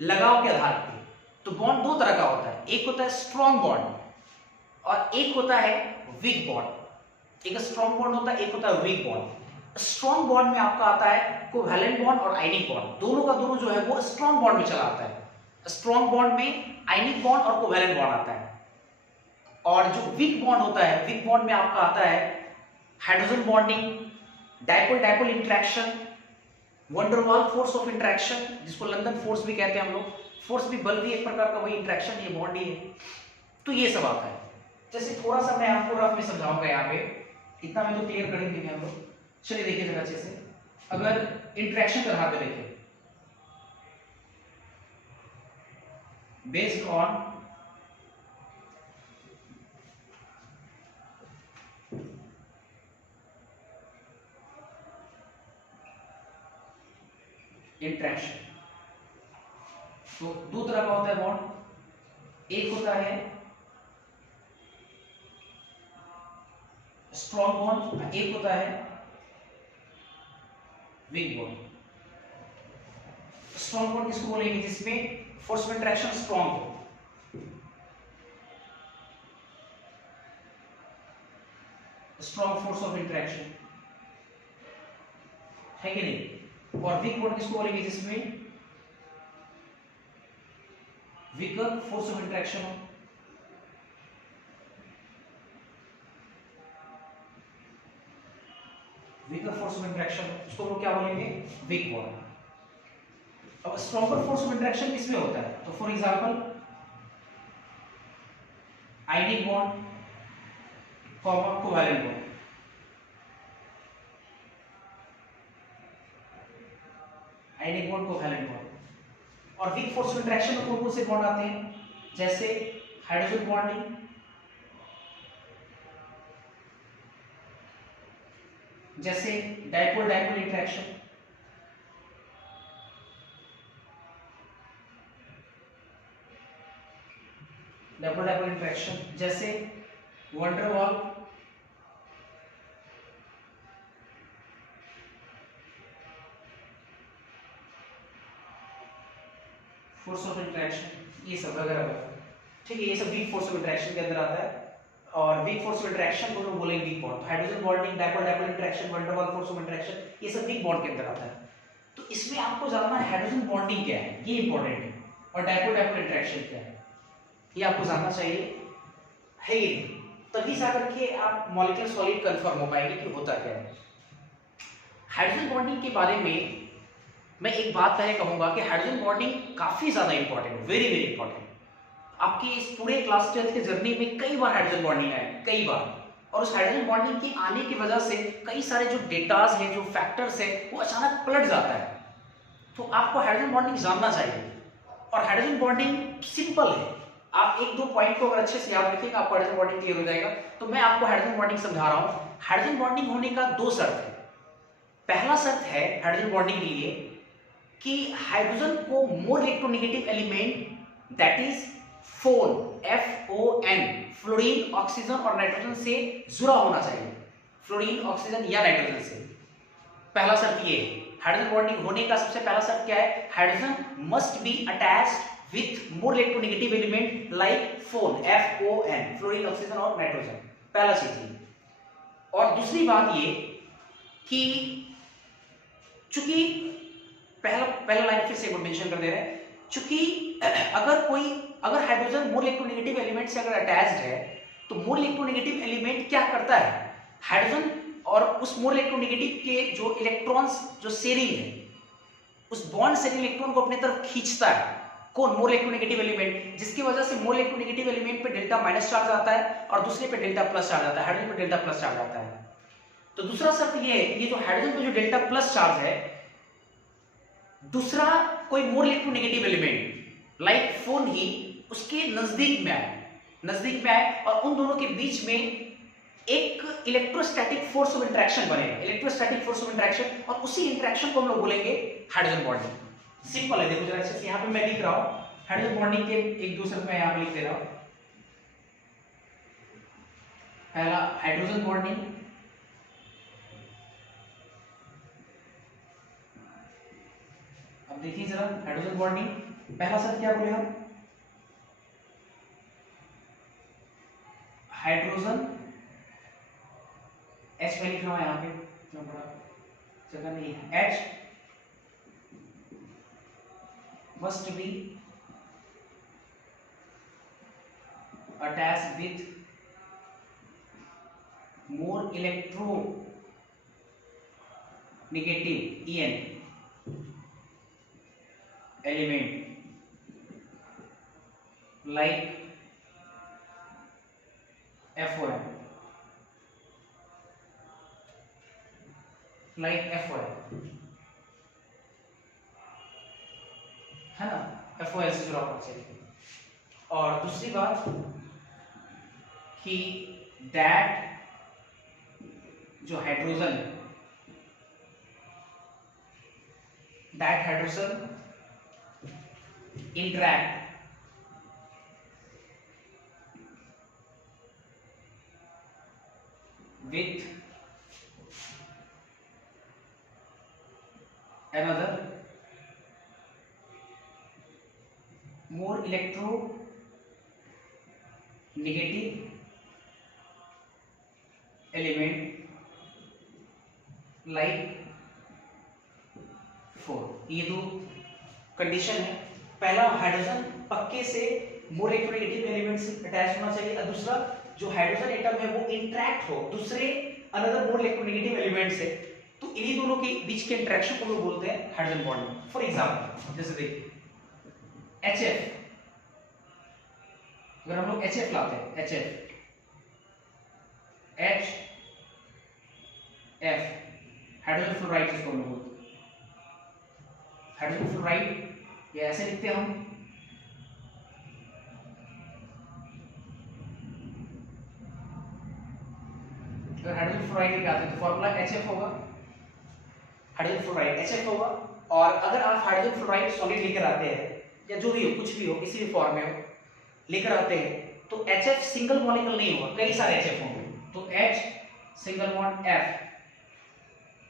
लगाव के आधार पे, तो बॉन्ड दो तरह का होता है। एक होता है स्ट्रॉन्ग बॉन्ड और एक होता है वीक बॉन्ड। एक स्ट्रॉन्ग बॉन्ड होता है, एक होता है वीक बॉन्ड। स्ट्रॉन्ग बॉन्ड में आपका आता है कोवैलेंट बॉन्ड और आयनिक बॉन्ड, दोनों का दोनों जो है वो स्ट्रॉन्ग बॉन्ड में चला आता है। स्ट्रॉन्ग बॉन्ड में आयनिक बॉन्ड और कोवैलेंट बॉन्ड आता है। और जो वीक बॉन्ड होता है, वीक बॉन्ड में आपका आता है hydrogen bonding, dipole interaction, van der Waals force of interaction, जिसको लंदन फोर्स भी कहते हैं हम लोग। फोर्स भी, बल भी एक प्रकार का वही इंटरेक्शन, ये बॉन्ड ही है। तो ये सब आता है। जैसे थोड़ा सा मैं आपको रफ में समझाऊंगा, यहाँ पे इतना में तो क्लियर करेंगे हम लोग। चलिए देखिए जरा अच्छे से, अगर इंटरेक्शन का आधार पे देखें बेस्ड ऑन इंट्रैक्शन। तो दो तरह का होता है बॉन्ड, एक होता है स्ट्रॉन्ग बॉन्ड, एक होता है वीक बॉन्ड। स्ट्रॉन्ग बॉन्ड किसको बोलेंगे? जिसमें फोर्स ऑफ इंटरेक्शन स्ट्रॉन्ग हो, स्ट्रॉन्ग फोर्स ऑफ इंटरेक्शन, है कि नहीं? और वीक बॉन्ड किसको बोलेंगे? जिसमें वीकर फोर्स ऑफ इंटरेक्शन हो, वीकर फोर्स ऑफ इंटरेक्शन, उसको हम लोग क्या बोलेंगे? Weak bond. अब स्ट्रॉन्गर फोर्स ऑफ इंटरेक्शन किसमें होता है? तो for example ionic bond, comma covalent bond. Ionic bond, covalent bond. और वीक फोर्स ऑफ इंटरेक्शन में कौन कौन से बॉन्ड आते हैं? जैसे हाइड्रोजन बॉन्डिंग, जैसे dipole dipole interaction, dipole dipole interaction, जैसे van der Waals, force of interaction, ये सब वगैरह। ठीक है, ये सब वीक फोर्स ऑफ इंटरेक्शन के अंदर आता है। और वीक फोर्स ऑफ इंटरेक्शन को लोग बोलेंगे weak bond. Hydrogen bonding, dipole dipole interaction, wonder Waals force of interaction, ये सब वीक बॉन्ड के अंदर आता है। तो इसमें आपको जानना है हाइड्रोजन बॉन्डिंग क्या है, ये इंपॉर्टेंट है, और डाइपोल डाइपोल इंटरेक्शन क्या है, ये आपको जानना चाहिए, है ये नहीं? तभी सा करके आप मॉलिक्यूलर सॉलिड कंफर्म हो पाएंगे कि होता क्या है। हाइड्रोजन बॉन्डिंग के बारे में मैं एक बात पहले कहूंगा कि हाइड्रोजन बॉन्डिंग काफी ज्यादा इंपॉर्टेंट है, वेरी वेरी इंपॉर्टेंट। आपकी इस पूरे क्लास 12 के जर्नी में कई बार हाइड्रोजन बॉन्डिंग आए, कई बार। और उस हाइड्रोजन बॉन्डिंग के आने की वजह से कई सारे जो डेटाज हैं, जो फैक्टर्स हैं, वो अचानक पलट जाता है। तो आपको हाइड्रोजन बॉन्डिंग जानना चाहिए। और हाइड्रोजन बॉन्डिंग सिंपल है, आप एक दो पॉइंट को अगर अच्छे से याद रखेंगे आपको हाइड्रोजन बॉन्डिंग क्लियर हो जाएगा। तो मैं आपको हाइड्रोजन बॉन्डिंग समझा रहा हूं। हाइड्रोजन बॉन्डिंग होने का दो शर्त है। पहला शर्त है हाइड्रोजन बॉन्डिंग के लिए कि हाइड्रोजन को मोर electronegative element that is phone, FON, fluorine, oxygen और नाइट्रोजन से जुड़ा होना चाहिए। फ्लोरीन, ऑक्सीजन या नाइट्रोजन से। पहला शर्त ये है। हाइड्रोजन बॉन्डिंग होने का सबसे पहला शर्त क्या है? Hydrogen must be attached with more electronegative element like phone, FON, fluorine, oxygen और नाइट्रोजन। पहला चीज ये। और दूसरी बात ये कि चूंकि पहला लाइन फिर से एक बार मेंशन कर दे रहे हैं, चूंकि अगर हाइड्रोजन मोर इलेक्ट्रोनेगेटिव एलिमेंट से अगर अटैच्ड है, तो मोर इलेक्ट्रोनेगेटिव एलिमेंट क्या करता है? हाइड्रोजन और उस मोर इलेक्ट्रोनेगेटिव के जो इलेक्ट्रॉन्स, जो शेयरिंग है, उस बॉन्ड शेयरिंग इलेक्ट्रॉन को अपने तरफ खींचता है। कौन? मोर इलेक्ट्रोनेगेटिव एलिमेंट, जिसकी वजह से मोर इलेक्ट्रोनेगेटिव एलिमेंट पे डेल्टा माइनस चार्ज आता है और दूसरे पे डेल्टा प्लस चार्ज आता है। हाइड्रोजन पे डेल्टा प्लस चार्ज आता है। तो दूसरा शर्त ये है, ये जो हाइड्रोजन पे जो डेल्टा प्लस चार्ज है, दूसरा कोई more electronegative element like phone ही उसके नजदीक में आए और उन दोनों के बीच में एक इलेक्ट्रोस्टैटिक फोर्स ऑफ इंटरेक्शन बनेगा, इलेक्ट्रोस्टैटिक फोर्स ऑफ इंटरेक्शन, और उसी इंटरेक्शन को हम लोग बोलेंगे हाइड्रोजन बॉन्डिंग। सिंपल है, देखो जरा अच्छे से। यहां पे मैं लिख रहा हूं हाइड्रोजन बॉन्डिंग के एक दो शब्द मैं यहां पे लिख दे रहा हूं। पहला हाइड्रोजन बॉन्डिंग, अब देखिए जरा हाइड्रोजन बॉन्डिंग पहला शब्द क्या बोले हम? हाइड्रोजन, H में लिखना है यहाँ पे, क्यों बड़ा जगह नहीं है। H must be attached with more electronegative EN element like FON, है ना, FON से जुड़ा होना चाहिए। और दूसरी बात कि दैट जो hydrogen that hydrogen interact with another more electronegative element like 4। ये दो कंडीशन है। पहला, हाइड्रोजन पक्के से मोर इलेक्ट्रोनेगेटिव एलिमेंट से अटैच होना चाहिए, और दूसरा जो हाइड्रोजन एटम है वो इंटरेक्ट हो दूसरे अनदर मोर इलेक्ट्रोनेगेटिव एलिमेंट से। तो इन्हीं दोनों के बीच के इंटरेक्शन को लोग बोलते हैं हाइड्रोजन बॉन्डिंग। फॉर एग्जांपल जैसे देखिए HF, अगर हम लोग HF लाते हैं, HF हाइड्रोजन फ्लोराइड जिसको हम लोग बोलते हैं, हाइड्रोजन फ्लोराइड, ये ऐसे लिखते हैं हम। अगर हाइड्रोजन फ्लोराइड लेके आते हैं तो फॉर्मूला HF होगा, हाइड्रोजन फ्लोराइड HF होगा। और अगर आप हाइड्रोजन फ्लोराइड सॉलिड लेकर आते हैं, या जो भी हो, कुछ भी हो, किसी भी फॉर्म में हो लेकर आते हैं, तो HF सिंगल मॉलिक्यूल नहीं होगा, कई सारे HF होंगे। तो H single bond F,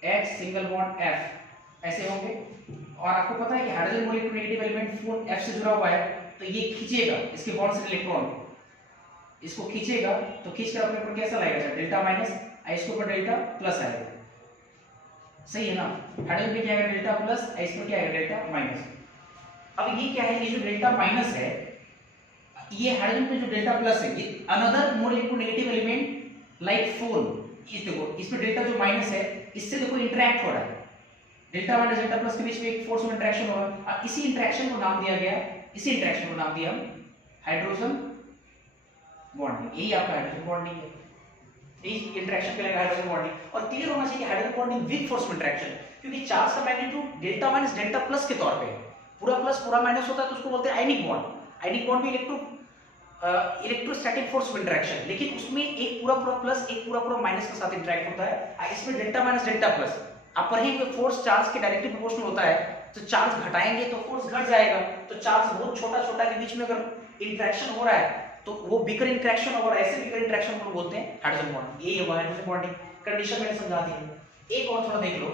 H single bond F ऐसे होंगे। और आपको पता है कि hydrogen molecular element phone F से जुड़ा हुआ है, तो ये खींचेगा इसके बॉन्ड से इलेक्ट्रॉन, इसको खींचेगा, तो खींचकर अपने ऊपर कैसा लाएगा, डेल्टा माइनस, इसके ऊपर डेल्टा प्लस आएगा। सही है ना? हाइड्रोजन पे क्या आएगा, डेल्टा प्लस, इस पर क्या आएगा, डेल्टा माइनस। अब ये क्या है, ये जो डेल्टा माइनस है, ये हाइड्रोजन पे जो डेल्टा प्लस है, ये another more electronegative element like 4, इस देखो इसमें डेल्टा जो माइनस है इससे देखो इंटरेक्ट हो रहा है, डेल्टा माइनस डेल्टा प्लस के बीच में एक फोर्स ऑफ इंटरेक्शन हो रहा है। और इसी इंटरेक्शन को नाम दिया गया, इसी इंटरेक्शन को नाम दिया हम हाइड्रोजन बॉन्डिंग। यही आपका हाइड्रोजन बॉन्डिंग है, यही इंटरेक्शन कहलाएगा हाइड्रोजन बॉन्डिंग। और क्लियर होना चाहिए hydrogen bonding with force of interaction, क्योंकि चार्ज का magnitude delta minus delta plus के तौर पे है, पूरा प्लस पूरा माइनस होता है तो उसको बोलते हैं आयनिक बॉन्ड। आयनिक बॉन्ड भी इलेक्ट्रोस्टैटिक फोर्स ऑफ इंटरेक्शन, लेकिन उसमें एक पूरा पूरा प्लस एक पूरा पूरा माइनस के साथ इंटरेक्ट होता है। इसमें डेल्टा माइनस डेल्टा प्लस, अपर ही फोर्स चार्ज के डायरेक्टली प्रोपोर्शनल होता है, तो चार्ज घटाएंगे तो फोर्स घट जाएगा। तो चार्ज बहुत छोटा छोटा के बीच में अगर इंटरेक्शन हो रहा है तो वो बिगर इंटरेक्शन होगा, ऐसे बिगर इंटरेक्शन को बोलते हैं हाइड्रोजन बॉन्डिंग। ये है हाइड्रोजन बॉन्डिंग कंडीशन मैंने समझा दी है। एक और थोड़ा देख लो,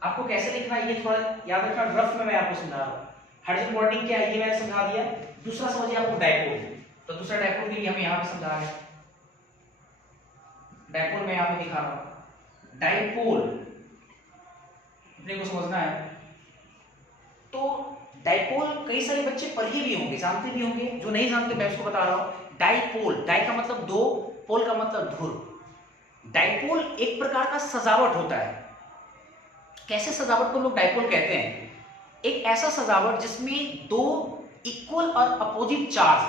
आपको कैसे लिखना है ये थोड़ा याद रखना, रफ में मैं आपको समझा रहा हूं। हाइड्रोजन बॉन्डिंग क्या है ये मैंने समझा दिया। दूसरा समझिए आपको डायपोल, तो दूसरा डायपोल के लिए हम यहां पे समझा रहे हैं। डायपोल मैं यहां पे दिखा रहा हूं। डायपोल अपने को समझना है, तो डायपोल कई सारे बच्चे पढ़े भी होंगे, जानते भी होंगे, जो नहीं जानते मैं उसको बता रहा हूं। डायपोल, डाई का मतलब दो, पोल का मतलब ध्रुव। डायपोल एक प्रकार का सजावट होता है। कैसे सजावट को लोग डायपोल कहते हैं? एक ऐसा सजावट जिसमें दो इक्वल और अपोजिट चार्ज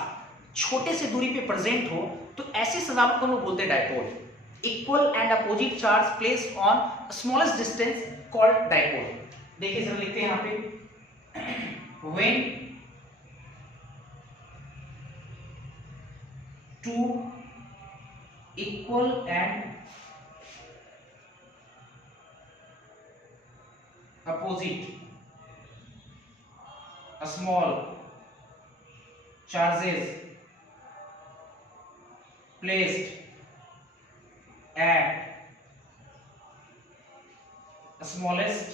छोटे से दूरी पे प्रेजेंट हो, तो ऐसी सजावट को लोग बोलते हैं dipole. Equal and opposite charge placed on smallest distance called dipole. देखिए जरा लिखते हैं यहां पे, when two equal and opposite small charges placed at smallest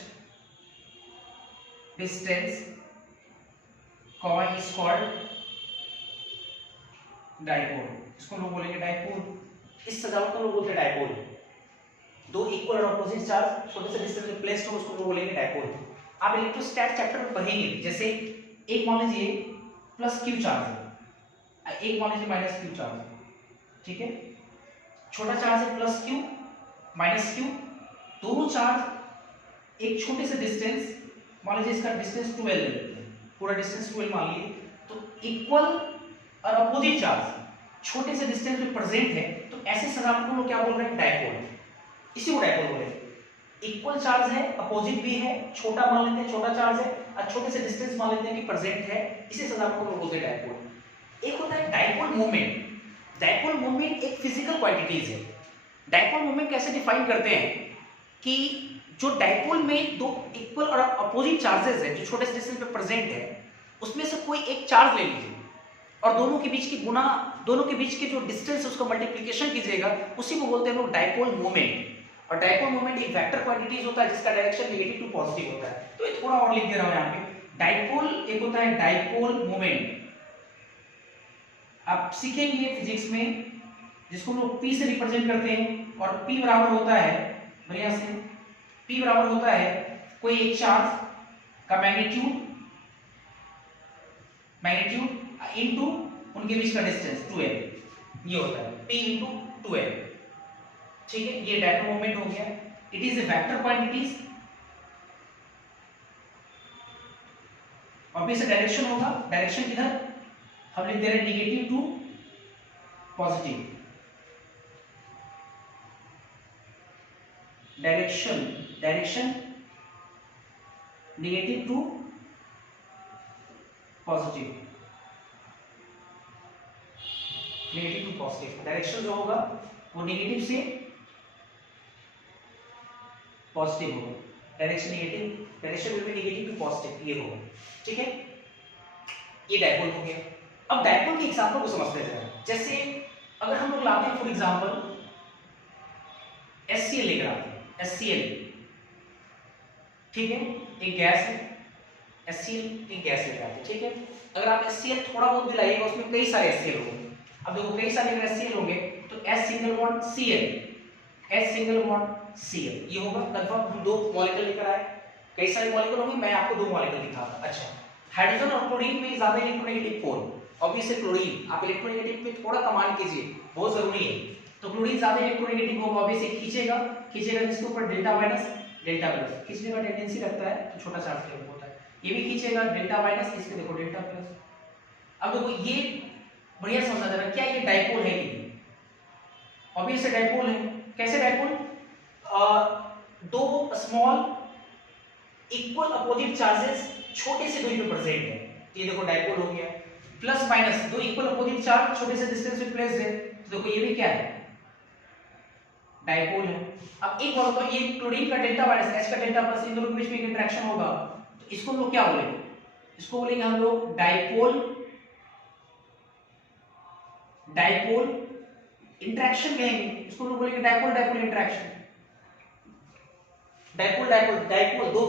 distance coin is called dipole. इसको लोग बोलेंगे डायपोल। इस सजावट को लोग बोलते हैं डायपोल। दो इक्वल और अपोजिट चार्ज छोटे से डिस्टेंस पे प्लेस्ड हो, उसको लोग बोलेंगे डायपोल। आप इलेक्ट्रोस्टैट चैप्टर में पढ़ेंगे, जैसे एक मान लीजिए प्लस क्यू चार्ज है, एक मान लीजिए माइनस क्यू चार्ज है, ठीक है। छोटा चार्ज है प्लस क्यू माइनस क्यू, दोनों चार्ज एक छोटे से डिस्टेंस, मान लीजिए इसका डिस्टेंस 12 ले लेते हैं, पूरा डिस्टेंस 12 मान लिए, तो इक्वल और अपोजिट चार्ज छोटे से डिस्टेंस पे प्रेजेंट है, तो ऐसे सजावट को लोग क्या बोल रहे हैं? डायपोल। इसी को डायपोल बोलेंगे। इक्वल चार्ज है, अपोजिट भी है, छोटा मान लेते हैं छोटा चार्ज है, और छोटे से डिस्टेंस मान लेते हैं कि प्रेजेंट है, इसी सजावट को लोग बोलते हैं डायपोल। एक होता है डायपोल मोमेंट। डायपोल मोमेंट एक फिजिकल क्वांटिटीज है। डायपोल मोमेंट कैसे डिफाइन करते हैं कि जो डाइपोल में दो इक्वल और अपोजिट चार्जेस है जो छोटे से डिस्टेंस पे प्रेजेंट है, उसमें से कोई एक चार्ज ले लीजिए और दोनों के बीच की गुना, दोनों के बीच के जो डिस्टेंस है उसका मल्टीप्लिकेशन कीजिएगा, उसी को बोलते हैं हम लोग डाइपोल मोमेंट। और डाइपोल मोमेंट एक वेक्टर क्वांटिटीज होता है जिसका डायरेक्शन नेगेटिव टू पॉजिटिव होता है। तो ये थोड़ा और लिख दे रहा हूं यहाँ पे, डाइपोल एक होता है डाइपोल मोमेंट, आप सीखेंगे फिजिक्स में, जिसको हम लोग P से रिप्रेजेंट करते हैं, और P बराबर होता है, बढ़िया से, P बराबर होता है कोई एक चार्ज का मैग्नीट्यूड इनटू उनके बीच का डिस्टेंस 2l, ये होता है P इनटू 2l। ठीक है, ये डाइपोल मोमेंट हो गया। It is a vector quantities, और से डायरेक्शन होगा, डायरेक्शन किधर हम लिख दे रहे हैं negative to positive, direction negative to positive, negative to positive, direction जो होगा वो नेगेटिव से पॉजिटिव होगा, direction will be negative to positive, ये होगा। ठीक है, ये डाइपोल हो गया। अब डाइपोल के एग्जांपल को समझते हैं। जैसे अगर हम लोग लाते हैं फॉर एग्जांपल HCl लेकर आते हैं, HCl, ठीक है, एक गैस है, HCl एक गैस लेकर आते हैं। ठीक है, अगर आप HCl थोड़ा बहुत भी लाइएगा, उसमें कई सारे HCl होंगे। अब देखो कई सारे HCl होंगे तो H single bond Cl, H single bond Cl, ये होगा कंफर्म। हम दो मॉलिक्यूल लेकर आए, कई सारे मॉलिक्यूल होंगे, मैं आपको दो मॉलिक्यूल दिखाऊंगा। अच्छा, हाइड्रोजन और क्लोरीन में ज्यादा इलेक्ट्रोनेगेटिव पोल, ऑब्वियसली क्लोरीन, आप इलेक्ट्रोनेगेटिव पे थोड़ा कमांड कीजिए, बहुत जरूरी है। तो क्लोरीन ज्यादा इलेक्ट्रोनेगेटिव होगा, ऑब्वियसली खींचेगा जिसके ऊपर डेल्टा माइनस डेल्टा प्लस, खींचने का टेंडेंसी रखता है तो छोटा चार्ज के होता है, ये भी खींचेगा डेल्टा माइनस, इसके देखो डेल्टा प्लस। अब देखो ये बढ़िया समझा जाना, क्या ये डाइपोल है कि नहीं? ऑब्वियसली डाइपोल है। कैसे डाइपोल? दो स्मॉल इक्वल अपोजिट चार्जेस छोटे से दूरी पे प्रेजेंट है, ये देखो डाइपोल हो गया। प्लस माइनस दो इक्वल अपोजिट चार्ज छोटे से डिस्टेंस पे प्लेस्ड है, तो देखो ये भी क्या है, डाइपोल है। अब एक बात तो ये क्लोरीन का डेल्टा माइनस H का डेल्टा प्लस, इन दोनों के बीच में एक इंटरेक्शन होगा, तो इसको हम लोग क्या बोलेंगे? इसको बोलेंगे हम लोग डाइपोल इंटरेक्शन कहेंगे, इसको लोग बोलेंगे डाइपोल इंटरेक्शन। डाइपोल दो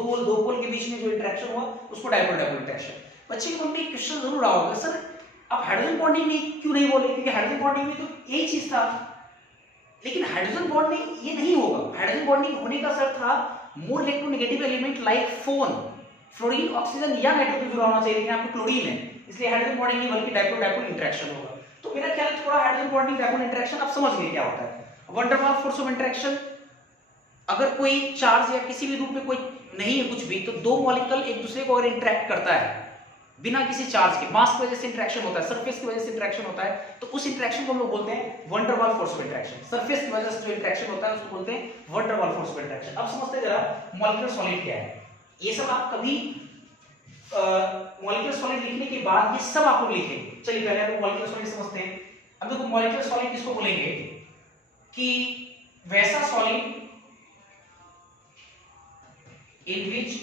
पोल के बीच में जो इंटरेक्शन हुआ उसको डाइपोल इंटरेक्शन। बच्चे के मन में एक क्वेश्चन जरूर रहा होगा, सर आप हाइड्रोजन बॉन्डिंग में क्यों नहीं बोले? क्योंकि हाइड्रोजन बॉन्डिंग में तो यही चीज था, लेकिन हाइड्रोजन बॉन्डिंग ये नहीं होगा। हाइड्रोजन बॉन्डिंग होने का शर्त था मोर electronegative element like fluorine oxygen या नाइट्रोजन जुड़ा होना चाहिए, लेकिन आपको क्लोरीन है, इसलिए हाइड्रोजन बॉन्डिंग नहीं बल्कि डाइपोल इंटरेक्शन होगा। तो मेरा ख्याल थोड़ा हाइड्रोजन बॉन्डिंग डाइपोल इंटरेक्शन आप समझ गए क्या होता है। One the force of interaction, अगर कोई चार्ज या किसी भी रूप में कोई नहीं है कुछ भी, तो दो मॉलिक्यूल एक दूसरे को अगर इंटरेक्ट करता है बिना किसी चार्ज के, मास की वजह से इंटरेक्शन होता है, सरफेस की वजह से इंटरेक्शन होता है, तो उस इंटरेक्शन को हम लोग बोलते हैं वन डर वाल फोर्स ऑफ इंटरेक्शन। सरफेस की वजह से जो इंटरेक्शन होता है उसको बोलते हैं वन डर वाल फोर्स ऑफ इंटरेक्शन। अब समझते हैं जरा मॉलिक्यूलर सॉलिड क्या है। ये सब आप कभी मॉलिक्यूलर सॉलिड लिखने के बाद ये सब आप लोग लिखेंगे। चलिए पहले हम मॉलिक्यूलर सॉलिड समझते हैं। अब देखो मॉलिक्यूलर सॉलिड किसको बोलेंगे कि वैसा solid in which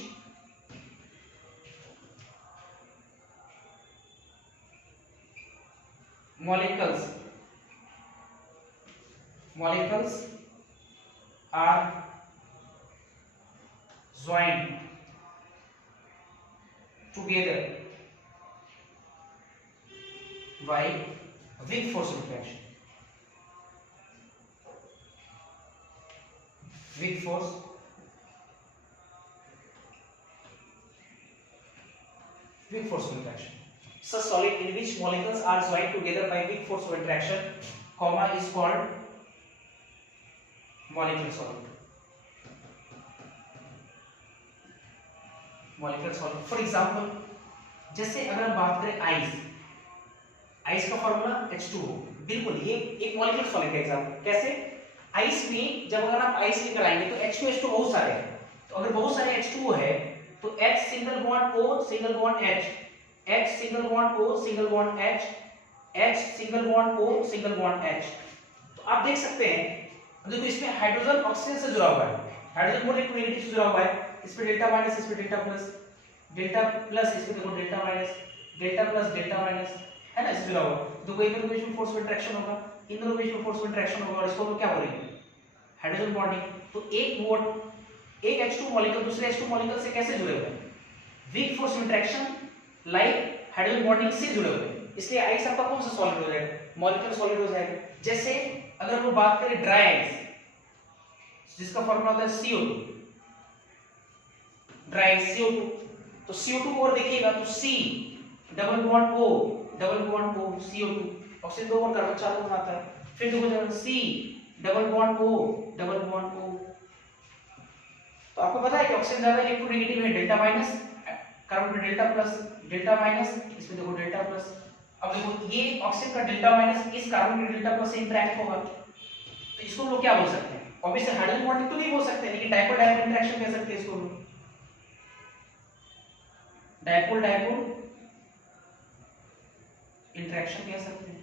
molecules are joined together by weak force of attraction. Weak force of attraction. Such solid in which molecules are joined together by weak force of attraction, comma, is called molecular solid. Molecular solid. For example, जैसे अगर हम बात करें ice का formula H2O, बिल्कुल ये एक molecular solid का एग्जांपल। कैसे? आइस में जब अगर आप आइस लेकर आएंगे तो H2 बहुत सारे हैं, तो अगर बहुत सारे H2O है तो H single bond O single bond H, H single bond O single bond H, H single bond O single bond H। तो आप देख सकते हैं, देखो इसमें हाइड्रोजन ऑक्सीजन से जुड़ा हुआ है, हाइड्रोजन बॉन्ड एक नेगेटिव से जुड़ा हुआ है, इस पे डेल्टा माइनस, इस पे डेल्टा प्लस, डेल्टा प्लस, इस पे देखो delta minus, delta plus, delta minus, है ना, इससे जुड़ा हुआ। तो कोई भी बीच में फोर्स इंटरेक्शन होगा, इन दोनों के बीच में फोर्स इंटरेक्शन होगा, और इसको हम क्या बोलेंगे, हाइड्रोजन बॉन्डिंग। तो एक बॉन्ड, एक H2 मॉलिक्यूल दूसरे H2 मॉलिक्यूल से कैसे जुड़े हुए हैं, weak force interaction like hydrogen bonding से जुड़े हुए हैं, इसलिए आइस आपका कौन सा सॉलिड हो जाएगा, मॉलिक्यूलर सॉलिड हो जाएगा। जैसे अगर हम लोग बात करें ड्राई आइस, जिसका फॉर्मूला होता है CO2, ड्राई CO2, तो CO2 को और देखिएगा तो C double bond O, double bond O, CO2, oxygen दो बॉन्ड कार्बन चार बनाता है, फिर देखो जब C double bond O, double bond O। तो आपको पता है कि ऑक्सीजन ज्यादा इलेक्ट्रोनेगेटिव है, डेल्टा माइनस, कार्बन में डेल्टा प्लस, डेल्टा माइनस, इसमें देखो डेल्टा प्लस। अब देखो ये ऑक्सीजन का डेल्टा माइनस इस कार्बन के डेल्टा प्लस से इंटरेक्ट होगा, तो इसको हम लोग क्या बोल सकते हैं, ऑब्वियसली हाइड्रोजन बॉन्डिंग तो नहीं बोल सकते, लेकिन डायपोल डायपोल इंटरेक्शन कह सकते हैं इसको, डायपोल डायपोल इंटरेक्शन कह सकते हैं।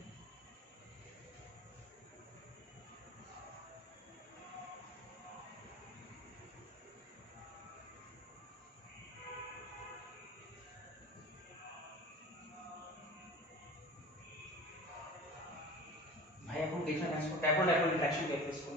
भाई आपको देखना है इसको, डायपोल डायपोल इंटरेक्शन कहते हैं इसको,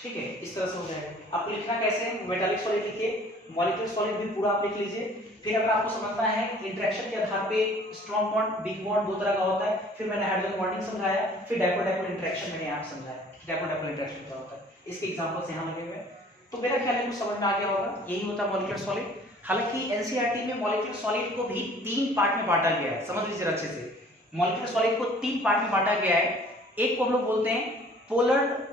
ठीक है, इस तरह से हो जाएगा। आपको लिखना कैसे है, मेटालिक सॉलिड लिखिए, मॉलिक्यूलर सॉलिड भी पूरा आप लिख लीजिए। फिर अगर आपको समझना है इंटरेक्शन के आधार पे स्ट्रॉन्ग बॉन्ड, वीक बॉन्ड दो तरह का होता है, फिर मैंने हाइड्रोजन बॉन्डिंग समझाया, फिर डायपोल डायपोल इंटरेक्शन मैंने यहाँ समझाया, डायपोल डायपोल इंटरेक्शन क्या होता है, इसके एग्जांपल्स यहाँ लगे हुए हैं। तो मेरा ख्याल है कुछ समझ में आ गया होगा, यही होता है मॉलिक्यूलर सॉलिड। हालांकि एनसीईआरटी में मॉलिक्यूलर सॉलिड को भी 3 पार्ट में बांटा गया है, समझ लीजिए अच्छे से। मॉलिक्यूलर सॉलिड को 3 पार्ट में बांटा गया है। एक को हम लोग बोलते हैं पोलर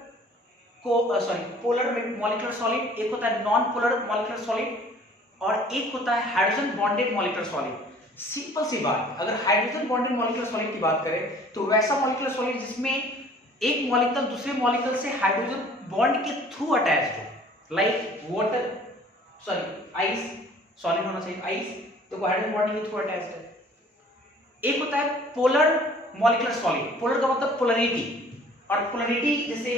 मॉलिक्यूलर सॉलिड, एक होता है नॉन पोलर मॉलिक्यूलर सॉलिड, और एक होता है hydrogen bonded molecular solid. Simple सी बात, अगर हाइड्रोजन बॉन्डेड मॉलिक्यूलर सॉलिड की बात करें तो वैसा मॉलिक्यूलर सॉलिड जिसमें एक मॉलिक्यूल दूसरे मॉलिक्यूल से हाइड्रोजन बॉन्ड के थ्रू अटैच्ड हो, लाइक वाटर, आइस, सॉलिड होना चाहिए आइस, तो वो हाइड्रोजन बॉन्ड के थ्रू अटैच्ड है। एक होता है पोलर मॉलिक्यूलर सॉलिड, पोलर का मतलब पोलरिटी, और पोलरिटी जैसे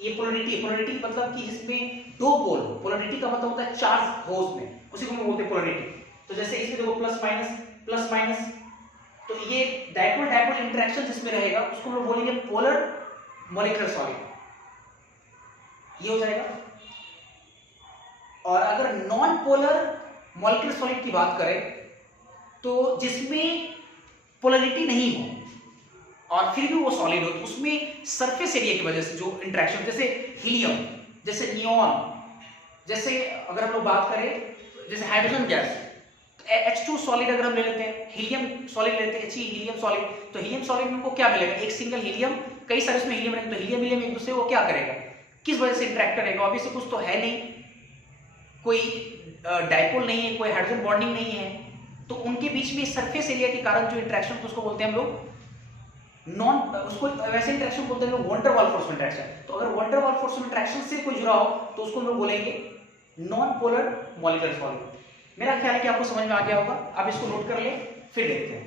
ये पोलरिटी मतलब कि जिसमें दो पोल, पोलरिटी का मतलब होता है चार्ज हो उसमें, उसी को हम बोलते हैं पोलरिटी। तो जैसे इसमें देखो प्लस माइनस, तो ये डायपोल डायपोल इंटरेक्शन जिसमें रहेगा उसको हम बोलेंगे पोलर मॉलिक्यूलर सॉलिड, ये हो जाएगा। और अगर नॉन पोलर मॉलिक्यूलर सॉलिड की बात करें तो जिसमें पोलरिटी नहीं हो और फिर भी वो सॉलिड हो, तो उसमें सरफेस एरिया की वजह से जो इंटरेक्शन, जैसे हीलियम, जैसे नियॉन, जैसे अगर हम लोग बात करें जैसे हाइड्रोजन गैस, H2 सॉलिड अगर हम ले लेते हैं, हीलियम सॉलिड लेते हैं, हीलियम सॉलिड, तो हीलियम सॉलिड में को क्या मिलेगा, एक सिंगल हीलियम, कई सारे उसमें हीलियम रहेंगे, तो हीलियम एक दूसरे को क्या करेगा, किस वजह से इंटरेक्ट करेगा, ऑब्वियसली कुछ तो है नहीं, कोई डायपोल नहीं है, कोई हाइड्रोजन बॉन्डिंग नहीं है, तो उनके बीच में सरफेस एरिया के कारण जो इंटरेक्शन, तो उसको बोलते हैं हम लोग उसको वैसे इंटरेक्शन बोलते हैं लोग वंडर वाल फोर्स इंटरेक्शन। तो अगर वंडर वाल फोर्स इंटरेक्शन से कोई जुड़ा हो तो उसको हम लोग बोलेंगे नॉन पोलर मॉलिक्यूलर सॉलिड। मेरा ख्याल है कि आपको समझ में आ गया होगा, आप इसको नोट कर ले, फिर देखते हैं।